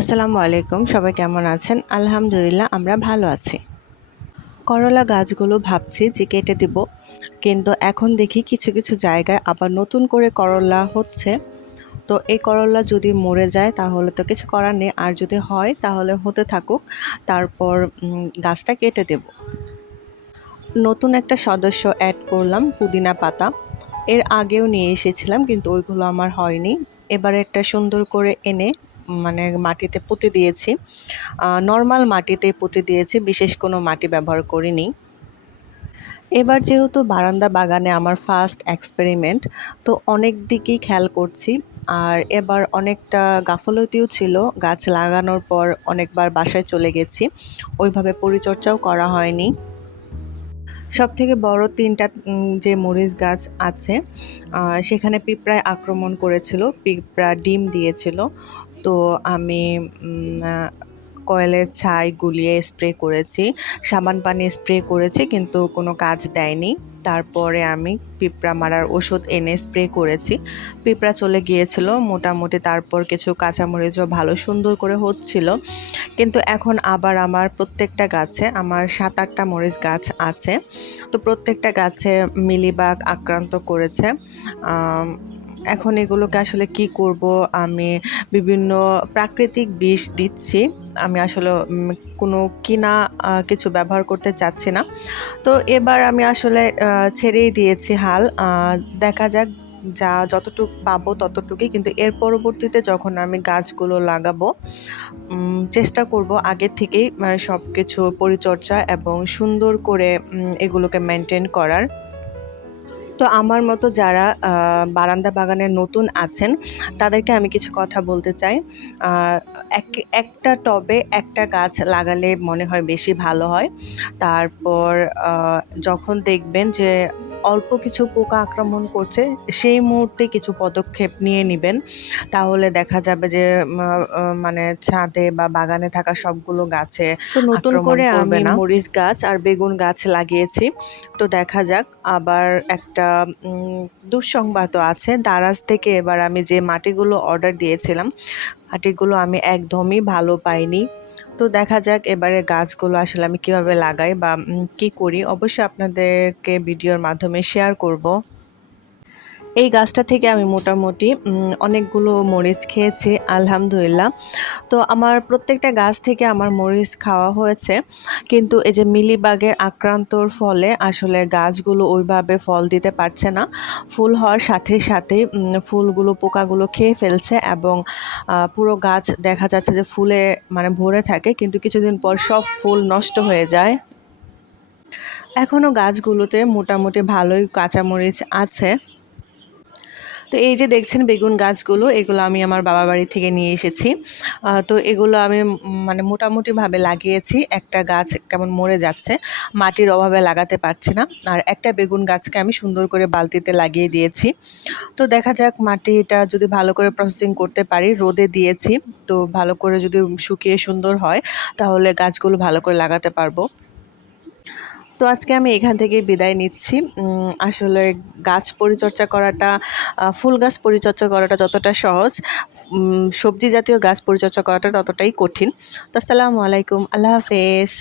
আসসালামু আলাইকুম। সবাই কেমন আছেন? আলহামদুলিল্লাহ আমরা ভালো আছি। করলা গাছগুলো ভাবছি যে কেটে দিব। কিন্তু এখন দেখি কিছু, কিছু জায়গায় আবার নতুন করে করলা হচ্ছে। তো এই করলা যদি মরে যায় তাহলে তো কিছু করার নেই। আর যদি হয় তাহলে হতে থাকুক। তারপর গাছটা কেটে দেব। নতুন একটা সদস্য এড করলাম পুদিনা পাতা। এর আগেও নিয়ে এসেছিলাম কিন্তু ওইগুলো আমার হয়নি। এবারে একটা সুন্দর করে এনে মানে মাটিতে পুঁতে দিয়েছি। নরমাল মাটিতেই পুঁতে দিয়েছি, বিশেষ কোনো মাটি ব্যবহার করিনি। এবার যেহেতু বারান্দা বাগানে আমার ফার্স্ট এক্সপেরিমেন্ট, তো অনেক দিকেই খেয়াল করছি। আর এবার অনেকটা গাফলতিও ছিল, গাছ লাগানোর পর অনেকবার বাসায় চলে গেছি, ওইভাবে পরিচর্যাও করা হয়নি। সবথেকে বড় ৩টা যে মরিচ গাছ আছে, সেখানে পিঁপড়ায় আক্রমণ করেছিল, পিঁপড়া ডিম দিয়েছিল। তো আমি কয়েলের ছাই গুলিয়ে স্প্রে করেছি, সাবান পানি স্প্রে করেছি কিন্তু কোনো কাজ দেয়নি। তারপরে আমি পিঁপড়া মারার ওষুধ এনে স্প্রে করেছি, পিঁপড়া চলে গিয়েছিল মোটামুটি। তারপর কিছু কাঁচামরিচও ভালো সুন্দর করে হচ্ছিল। কিন্তু এখন আবার আমার প্রত্যেকটা গাছে, আমার ৭-৮টা মরিচ গাছ আছে, তো প্রত্যেকটা গাছে মিলিবাগ আক্রান্ত করেছে। এখন এগুলোকে আসলে কি করব? আমি বিভিন্ন প্রাকৃতিক বিষ দিচ্ছি। আমি আসলে কোনো কিনা কিছু ব্যবহার করতে চাচ্ছি না। তো এবার আমি আসলে ছেড়েই দিয়েছি হাল। দেখা যাক, যা যতটুক পাবো ততটুকুই। কিন্তু এর পরবর্তীতে যখন আমি গাছগুলো লাগাবো, চেষ্টা করব আগের থেকেই সব কিছু পরিচর্যা এবং সুন্দর করে এগুলোকে মেনটেন করার। তো আমার মতো যারা বারান্দা বাগানে নতুন আছেন, তাদেরকে আমি কিছু কথা বলতে চাই। আ একটা টবে একটা গাছ লাগালে মনে হয় বেশি ভালো হয়। তারপর আ যখন দেখবেন যে অল্প কিছু পোকা আক্রমণ করছে, সেই মুহূর্তে কিছু পদক্ষেপ নিয়ে নিবেন। তাহলে দেখা যাবে যে মানে ছাদে বা বাগানে থাকা সবগুলো গাছে তো নতুন আক্রমণ করে করবে আমি না। মরিচ গাছ আর বেগুন গাছ লাগিয়েছি। তো দেখা যাক। আবার একটা দুঃসংবাদও আছে। দারাজ থেকে এবার আমি যে মাটিগুলো অর্ডার দিয়েছিলাম, মাটিগুলো আমি একদমই ভালো পাইনি। তো দেখা যাক এবারে গাছগুলো আসলে আমি কিভাবে লাগাই বা কি করি, অবশ্যই আপনাদেরকে ভিডিওর মাধ্যমে শেয়ার করব। এই গাছটা থেকে আমি মোটামুটি অনেকগুলো মরিচ খেয়েছি আলহামদুলিল্লাহ। তো আমার প্রত্যেকটা গাছ থেকে আমার মরিচ খাওয়া হয়েছে। কিন্তু এই যে মিলিবাগের আক্রান্তর ফলে আসলে গাছগুলো ওইভাবে ফল দিতে পারছে না। ফুল হওয়ার সাথে সাথেই ফুলগুলো পোকাগুলো খেয়ে ফেলছে এবং পুরো গাছ দেখা যাচ্ছে যে ফুলে মানে ভরে থাকে, কিন্তু কিছুদিন পর সব ফুল নষ্ট হয়ে যায়। এখনো গাছগুলোতে মোটামুটি ভালোই কাঁচামরিচ আছে। তো এই যে দেখছেন বেগুন গাছগুলো, এগুলো আমি আমার বাবার বাড়ি থেকে নিয়ে এসেছি। তো এগুলো আমি মানে মোটামুটিভাবে লাগিয়েছি। একটা গাছ কেমন মরে যাচ্ছে, মাটির অভাবে লাগাতে পারছি না। আর একটা বেগুন গাছকে আমি সুন্দর করে বালতিতে লাগিয়ে দিয়েছি। তো দেখা যাক মাটিটা যদি ভালো করে প্রসেসিং করতে পারি, রোদে দিয়েছি। তো ভালো করে যদি শুকিয়ে সুন্দর হয়, তাহলে গাছগুলো ভালো করে লাগাতে পারবো। তো আজকে আমি এখান থেকেই বিদায় নিচ্ছি। আসলে গাছ পরিচর্যা করাটা, ফুল গাছ পরিচর্যা করাটা যতটা সহজ, সবজি জাতীয় গাছ পরিচর্যা করাটা ততটাই কঠিন। তো আসসালামু আলাইকুম, আল্লাহ হাফেজ।